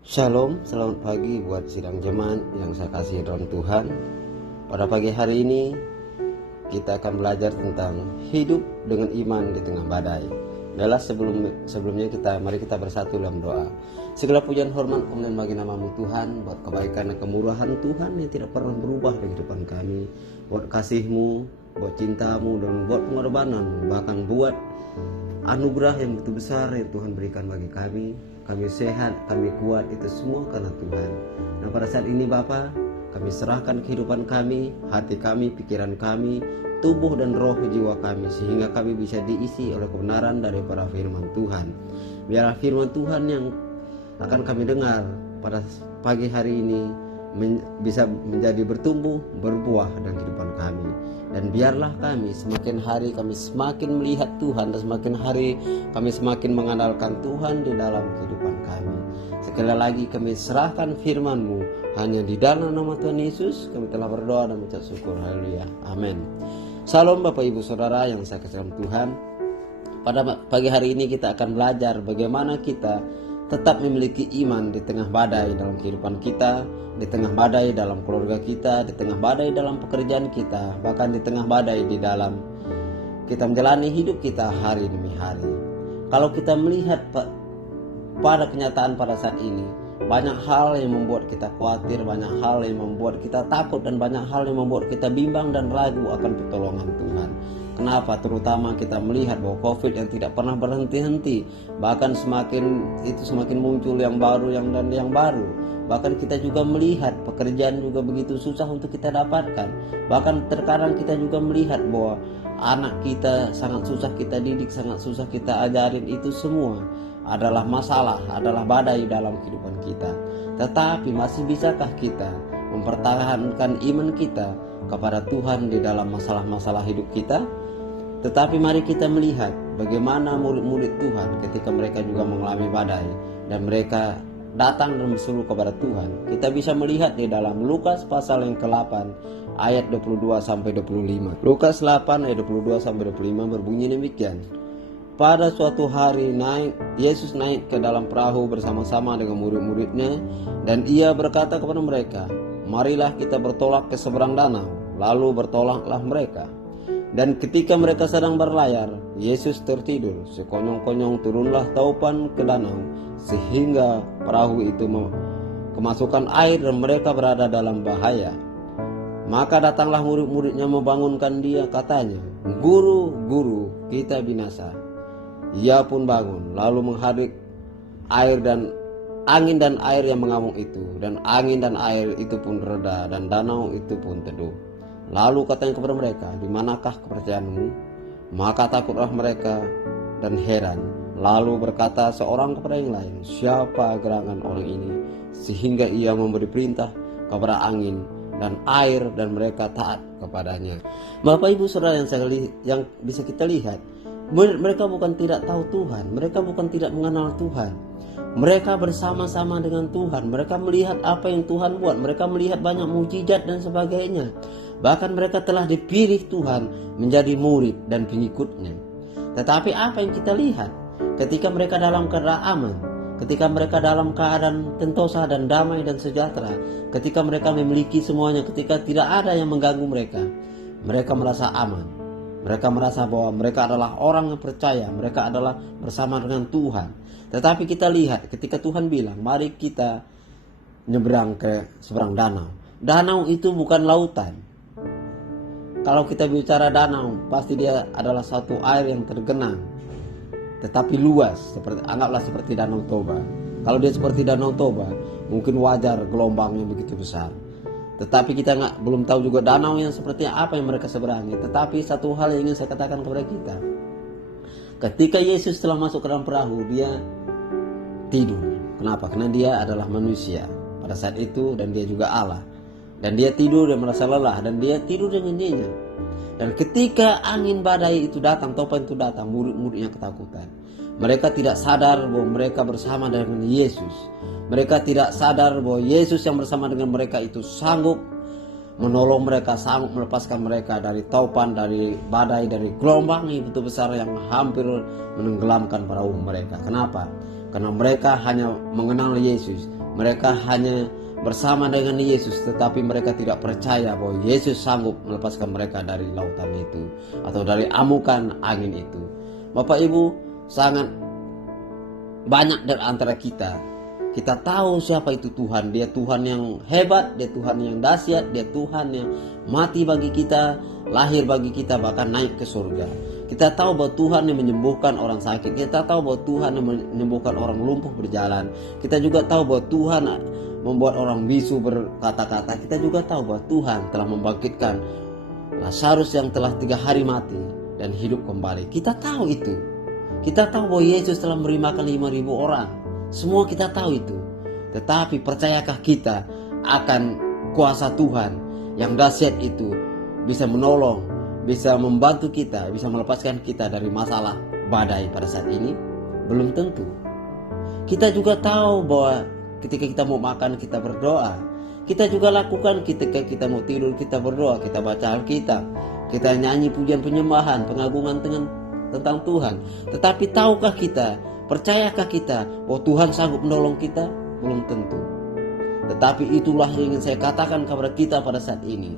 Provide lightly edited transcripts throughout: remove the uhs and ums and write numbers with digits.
Shalom, selamat pagi buat sidang jemaat yang saya kasih dalam Tuhan. Pada pagi hari ini kita akan belajar tentang hidup dengan iman di tengah badai. Adalah sebelumnya mari kita bersatu dalam doa. Segala pujian hormat kemuliaan bagi nama-Mu Tuhan, buat kebaikan dan kemurahan Tuhan yang tidak pernah berubah di kehidupan kami, buat kasih-Mu, buat cinta-Mu, dan buat pengorbanan-Mu, bahkan buat anugerah yang begitu besar yang Tuhan berikan bagi kami. Kami sehat, kami kuat, itu semua karena Tuhan. Nah, pada saat ini Bapa, kami serahkan kehidupan kami, hati kami, pikiran kami, tubuh dan roh jiwa kami, sehingga kami bisa diisi oleh kebenaran daripada firman Tuhan. Biarlah firman Tuhan yang akan kami dengar pada pagi hari ini bisa menjadi bertumbuh, berbuah dalam kehidupan kami. Dan biarlah kami semakin hari kami semakin melihat Tuhan, dan semakin hari kami semakin mengandalkan Tuhan di dalam kehidupan kami. Sekali lagi kami serahkan firman-Mu, hanya di dalam nama Tuhan Yesus kami telah berdoa dan mengucap syukur. Haleluya, amin. Salam Bapak Ibu Saudara yang saya kasih dalam Tuhan. Pada pagi hari ini kita akan belajar bagaimana kita tetap memiliki iman di tengah badai dalam kehidupan kita, di tengah badai dalam keluarga kita, di tengah badai dalam pekerjaan kita, bahkan di tengah badai di dalam kita menjalani hidup kita hari demi hari. Kalau kita melihat pada kenyataan pada saat ini, banyak hal yang membuat kita khawatir, banyak hal yang membuat kita takut, dan banyak hal yang membuat kita bimbang dan ragu akan pertolongan Tuhan. Kenapa? Terutama kita melihat bahwa COVID yang tidak pernah berhenti-henti, bahkan semakin muncul yang baru dan yang baru. Bahkan kita juga melihat pekerjaan juga begitu susah untuk kita dapatkan. Bahkan terkadang kita juga melihat bahwa anak kita sangat susah kita didik, sangat susah kita ajarin. Itu semua adalah masalah, adalah badai dalam kehidupan kita. Tetapi masih bisakah kita mempertahankan iman kita kepada Tuhan di dalam masalah-masalah hidup kita? Tetapi mari kita melihat bagaimana murid-murid Tuhan ketika mereka juga mengalami badai dan mereka datang dan berseru kepada Tuhan. Kita bisa melihat di dalam Lukas pasal yang ke-8 ayat 22 sampai 25. Lukas 8 ayat 22 sampai 25 berbunyi demikian. Pada suatu hari Yesus naik ke dalam perahu bersama-sama dengan murid-muridnya, dan ia berkata kepada mereka, "Marilah kita bertolak ke seberang danau." Lalu bertolaklah mereka. Dan ketika mereka sedang berlayar, Yesus tertidur. Sekonyong-konyong turunlah taupan ke danau, sehingga perahu itu kemasukan air dan mereka berada dalam bahaya. Maka datanglah murid-muridnya membangunkan dia, katanya, "Guru, guru, kita binasa." Ia pun bangun, lalu menghadik angin dan air yang mengamuk itu, dan angin dan air itu pun reda, dan danau itu pun teduh. Lalu katanya kepada mereka, "Di manakah kepercayaanmu?" Maka takutlah mereka dan heran. Lalu berkata seorang kepada yang lain, "Siapa gerangan orang ini sehingga ia memberi perintah kepada angin dan air, dan mereka taat kepadanya?" Bapak Ibu Saudara yang bisa kita lihat, mereka bukan tidak tahu Tuhan, mereka bukan tidak mengenal Tuhan. Mereka bersama-sama dengan Tuhan. Mereka melihat apa yang Tuhan buat. Mereka melihat banyak mukjizat dan sebagainya. Bahkan mereka telah dipilih Tuhan menjadi murid dan pengikutnya. Tetapi apa yang kita lihat ketika mereka dalam keadaan aman, ketika mereka dalam keadaan sentosa dan damai dan sejahtera, ketika mereka memiliki semuanya, ketika tidak ada yang mengganggu mereka, mereka merasa aman. Mereka merasa bahwa mereka adalah orang yang percaya, mereka adalah bersama dengan Tuhan. Tetapi kita lihat ketika Tuhan bilang, "Mari kita nyebrang ke seberang danau." Danau itu bukan lautan. Kalau kita bicara danau, pasti dia adalah satu air yang tergenang, tetapi luas, anggaplah seperti Danau Toba. Kalau dia seperti Danau Toba, mungkin wajar gelombangnya begitu besar. Tetapi kita belum tahu juga danau yang seperti apa yang mereka seberangi. Tetapi satu hal yang ingin saya katakan kepada kita, ketika Yesus telah masuk ke dalam perahu, dia tidur. Kenapa? Karena dia adalah manusia pada saat itu, dan dia juga Allah. Dan dia tidur dan merasa lelah, dan dia tidur dengan nyenyak. Dan ketika angin badai itu datang, topan itu datang, murid-muridnya ketakutan. Mereka tidak sadar bahwa mereka bersama dengan Yesus. Mereka tidak sadar bahwa Yesus yang bersama dengan mereka itu sanggup menolong mereka, sanggup melepaskan mereka dari topan, dari badai, dari gelombang yang begitu besar yang hampir menenggelamkan perahu mereka. Kenapa? Karena mereka hanya mengenal Yesus. Mereka hanya bersama dengan Yesus, tetapi mereka tidak percaya bahwa Yesus sanggup melepaskan mereka dari lautan itu atau dari amukan angin itu. Bapak Ibu, sangat banyak dari antara kita tahu siapa itu Tuhan. Dia Tuhan yang hebat, dia Tuhan yang dahsyat, dia Tuhan yang mati bagi kita, lahir bagi kita, bahkan naik ke surga. Kita tahu bahwa Tuhan yang menyembuhkan orang sakit. Kita tahu bahwa Tuhan yang menyembuhkan orang lumpuh berjalan. Kita juga tahu bahwa Tuhan membuat orang bisu berkata-kata. Kita juga tahu bahwa Tuhan telah membangkitkan Lazarus yang telah 3 hari mati dan hidup kembali. Kita tahu itu. Kita tahu bahwa Yesus telah memberi makan 5.000 orang. Semua kita tahu itu. Tetapi percayakah kita akan kuasa Tuhan yang dahsyat itu bisa menolong, bisa membantu kita, bisa melepaskan kita dari masalah badai pada saat ini? Belum tentu. Kita juga tahu bahwa ketika kita mau makan kita berdoa. Kita juga lakukan ketika kita mau tidur kita berdoa, kita baca Alkitab, kita nyanyi pujian penyembahan, pengagungan tentang Tuhan. Tetapi tahukah kita, percayakah kita bahwa Tuhan sanggup menolong kita? Belum tentu. Tetapi itulah yang ingin saya katakan kepada kita pada saat ini.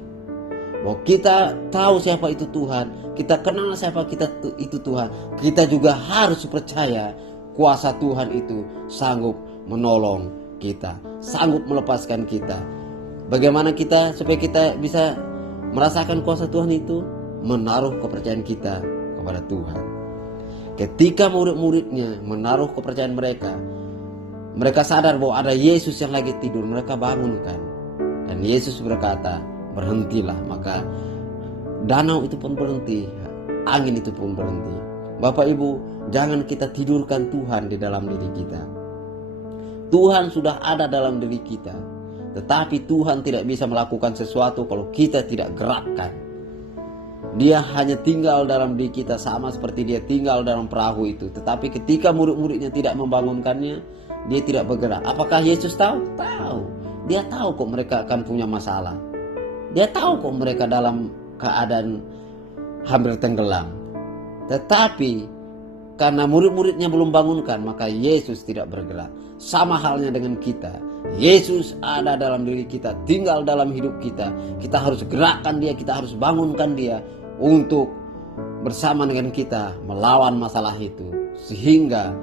Bahwa kita tahu siapa itu Tuhan, kita kenal siapa itu Tuhan. Kita juga harus percaya kuasa Tuhan itu sanggup menolong kita, sanggup melepaskan kita. Bagaimana kita supaya kita bisa merasakan kuasa Tuhan itu? Menaruh kepercayaan kita kepada Tuhan. Ketika murid-muridnya menaruh kepercayaan mereka sadar bahwa ada Yesus yang lagi tidur, mereka bangunkan. Dan Yesus berkata, berhentilah. Maka danau itu pun berhenti, angin itu pun berhenti. Bapak Ibu, jangan kita tidurkan Tuhan di dalam diri kita. Tuhan sudah ada dalam diri kita, tetapi Tuhan tidak bisa melakukan sesuatu kalau kita tidak gerakkan. Dia hanya tinggal dalam diri kita sama seperti dia tinggal dalam perahu itu. Tetapi ketika murid-muridnya tidak membangunkannya, dia tidak bergerak. Apakah Yesus tahu? Tahu. Dia tahu kok mereka akan punya masalah. Dia tahu kok mereka dalam keadaan hampir tenggelam. Tetapi karena murid-muridnya belum bangunkan, maka Yesus tidak bergerak. Sama halnya dengan kita. Yesus ada dalam diri kita, tinggal dalam hidup kita. Kita harus gerakkan dia, kita harus bangunkan dia untuk bersama dengan kita melawan masalah itu. Sehingga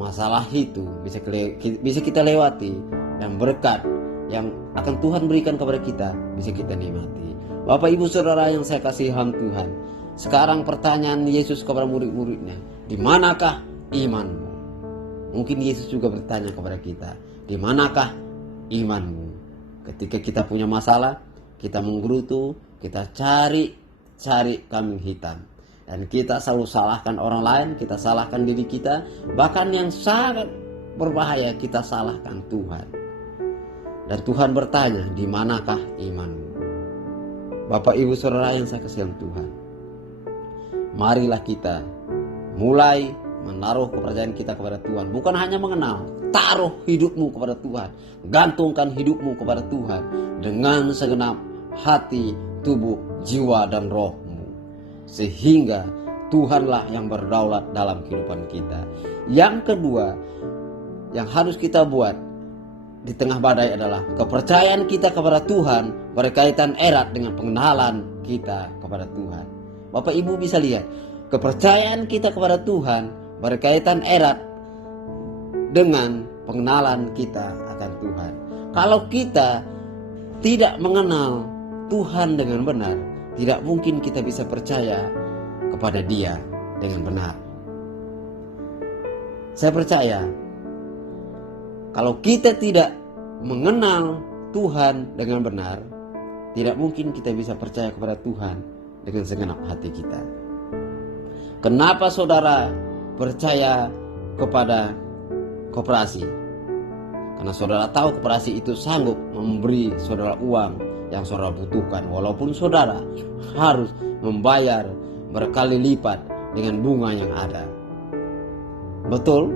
masalah itu bisa kita lewati, dan berkat yang akan Tuhan berikan kepada kita bisa kita nikmati. Bapak Ibu Saudara yang saya kasihan Tuhan, sekarang pertanyaan Yesus kepada murid-muridnya, di manakah imanmu? Mungkin Yesus juga bertanya kepada kita, di manakah imanmu? Ketika kita punya masalah, kita menggerutu, kita cari kambing hitam, dan kita selalu salahkan orang lain, kita salahkan diri kita, bahkan yang sangat berbahaya kita salahkan Tuhan. Dan Tuhan bertanya, di manakah imanmu? Bapak Ibu Saudara yang saya kasihan Tuhan, marilah kita mulai menaruh kepercayaan kita kepada Tuhan. Bukan hanya mengenal, taruh hidupmu kepada Tuhan, gantungkan hidupmu kepada Tuhan dengan segenap hati, tubuh, jiwa, dan rohmu, sehingga Tuhanlah yang berdaulat dalam kehidupan kita. Yang kedua yang harus kita buat di tengah badai adalah kepercayaan kita kepada Tuhan berkaitan erat dengan pengenalan kita kepada Tuhan. Bapak Ibu bisa lihat, kepercayaan kita kepada Tuhan berkaitan erat dengan pengenalan kita akan Tuhan. Kalau kita tidak mengenal Tuhan dengan benar, tidak mungkin kita bisa percaya kepada Dia dengan benar. Saya percaya kalau kita tidak mengenal Tuhan dengan benar, tidak mungkin kita bisa percaya kepada Tuhan dengan segenap hati kita. Kenapa saudara percaya kepada koperasi? Karena saudara tahu koperasi itu sanggup memberi saudara uang yang saudara butuhkan, walaupun saudara harus membayar berkali lipat dengan bunga yang ada. Betul?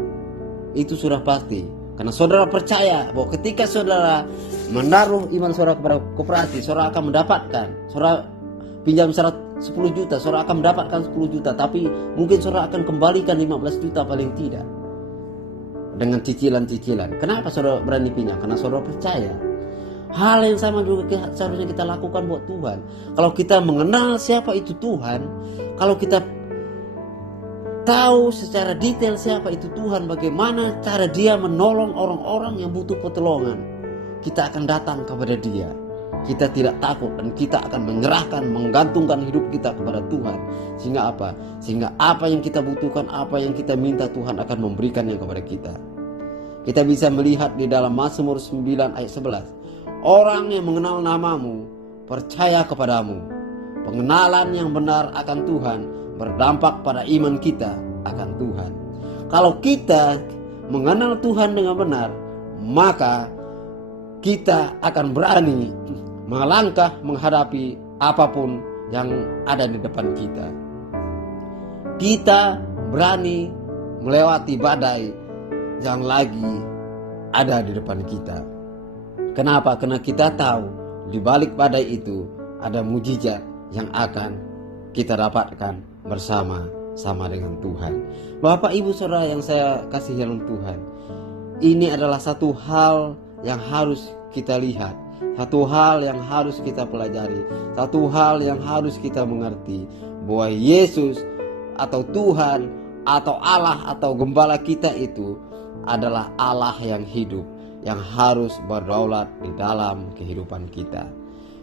Itu sudah pasti. Karena saudara percaya bahwa ketika saudara menaruh iman saudara kepada koperasi, saudara akan mendapatkan. Saudara pinjam 10 juta, saudara akan mendapatkan 10 juta. Tapi mungkin saudara akan kembalikan 15 juta paling tidak. dengan cicilan-cicilan. Kenapa saudara berani pinjam? Karena saudara percaya. Hal yang sama juga seharusnya kita lakukan buat Tuhan. Kalau kita mengenal siapa itu Tuhan, kalau kita tahu secara detail siapa itu Tuhan, bagaimana cara dia menolong orang-orang yang butuh pertolongan, kita akan datang kepada dia. Kita tidak takut dan kita akan menyerahkan, menggantungkan hidup kita kepada Tuhan. Sehingga apa? Sehingga apa yang kita butuhkan, apa yang kita minta, Tuhan akan memberikannya kepada kita. Kita bisa melihat di dalam Mazmur 9 ayat 11. Orang yang mengenal namamu, percaya kepadamu. Pengenalan yang benar akan Tuhan berdampak pada iman kita akan Tuhan. Kalau kita mengenal Tuhan dengan benar, maka kita akan berani melangkah menghadapi apapun yang ada di depan kita. Kita berani melewati badai yang lagi ada di depan kita. Kenapa? Karena kita tahu di balik badai itu ada mujizat yang akan kita dapatkan bersama-sama dengan Tuhan. Bapak Ibu Saudara yang saya kasih dalam Tuhan, ini adalah satu hal yang harus kita lihat, satu hal yang harus kita pelajari, satu hal yang harus kita mengerti, bahwa Yesus atau Tuhan atau Allah atau Gembala kita itu adalah Allah yang hidup, yang harus berdaulat di dalam kehidupan kita.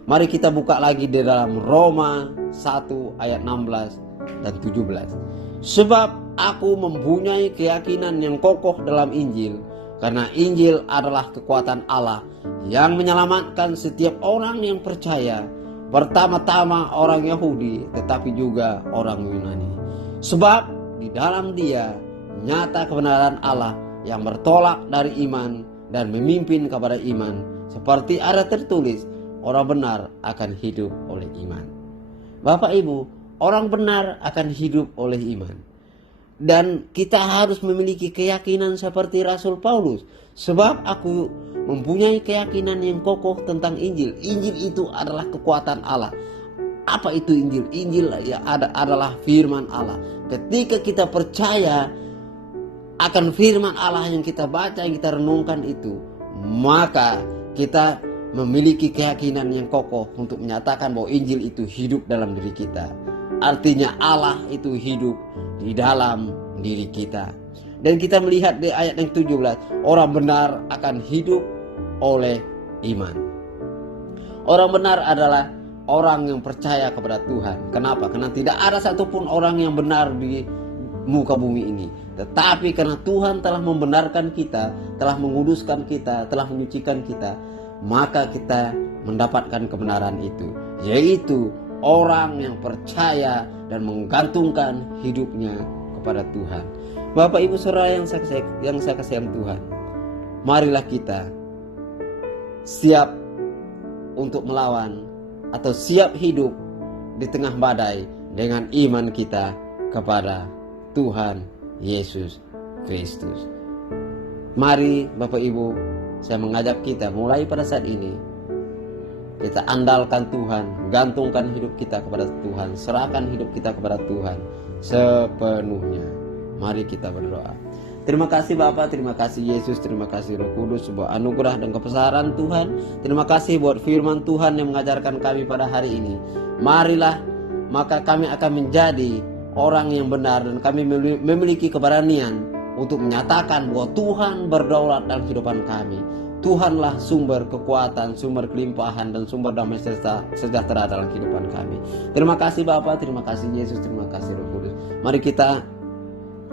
Mari kita buka lagi di dalam Roma 1 ayat 16 dan 17. Sebab aku mempunyai keyakinan yang kokoh dalam Injil, karena Injil adalah kekuatan Allah yang menyelamatkan setiap orang yang percaya, pertama-tama orang Yahudi tetapi juga orang Yunani. Sebab di dalam Dia nyata kebenaran Allah yang bertolak dari iman dan memimpin kepada iman, seperti ada tertulis, orang benar akan hidup oleh iman. Bapak Ibu, orang benar akan hidup oleh iman. Dan kita harus memiliki keyakinan seperti Rasul Paulus. Sebab aku mempunyai keyakinan yang kokoh tentang Injil. Injil itu adalah kekuatan Allah. Apa itu Injil? Injil adalah firman Allah. Ketika kita percaya akan firman Allah yang kita baca, yang kita renungkan itu, maka kita memiliki keyakinan yang kokoh untuk menyatakan bahwa Injil itu hidup dalam diri kita. Artinya Allah itu hidup di dalam diri kita. Dan kita melihat di ayat yang 17, orang benar akan hidup oleh iman. Orang benar adalah orang yang percaya kepada Tuhan. Kenapa? Karena tidak ada satupun orang yang benar di muka bumi ini. Tetapi karena Tuhan telah membenarkan kita, telah menguduskan kita, telah menyucikan kita, maka kita mendapatkan kebenaran itu, yaitu orang yang percaya dan menggantungkan hidupnya kepada Tuhan. Bapak Ibu Saudara yang saya kasihan Tuhan, marilah kita siap untuk melawan atau siap hidup di tengah badai dengan iman kita kepada Tuhan Yesus Kristus. Mari Bapak Ibu, saya mengajak kita mulai pada saat ini, kita andalkan Tuhan, gantungkan hidup kita kepada Tuhan, serahkan hidup kita kepada Tuhan sepenuhnya. Mari kita berdoa. Terima kasih Bapa, terima kasih Yesus, terima kasih Roh Kudus, sebuah anugerah dan kebesaran Tuhan. Terima kasih buat firman Tuhan yang mengajarkan kami pada hari ini. Marilah, maka kami akan menjadi orang yang benar dan kami memiliki keberanian untuk menyatakan bahwa Tuhan berdaulat dalam kehidupan kami. Tuhanlah sumber kekuatan, sumber kelimpahan, dan sumber damai sejahtera dalam kehidupan kami. Terima kasih Bapa, terima kasih Yesus, terima kasih Roh Kudus. Mari kita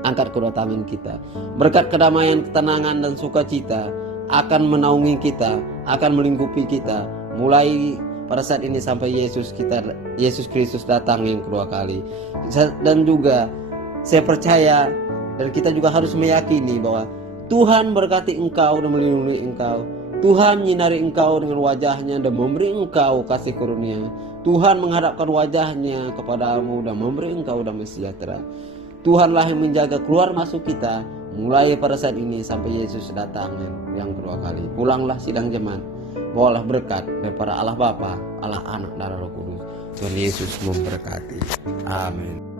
angkat kedua tangan kita. Berkat kedamaian, ketenangan, dan sukacita akan menaungi kita, akan melingkupi kita, mulai pada saat ini sampai Yesus Kristus datang yang kedua kali. Dan juga saya percaya dan kita juga harus meyakini bahwa Tuhan berkati engkau dan melindungi engkau. Tuhan menyinari engkau dengan wajahnya dan memberi engkau kasih karunia. Tuhan menghadapkan wajahnya kepadamu dan memberi engkau damai sejahtera. Tuhanlah yang menjaga keluar masuk kita mulai pada saat ini sampai Yesus datang yang kedua kali. Pulanglah sidang jemaat, bawalah berkat daripada Allah Bapa, Allah Anak dan Roh Kudus. Tuhan Yesus memberkati. Amin.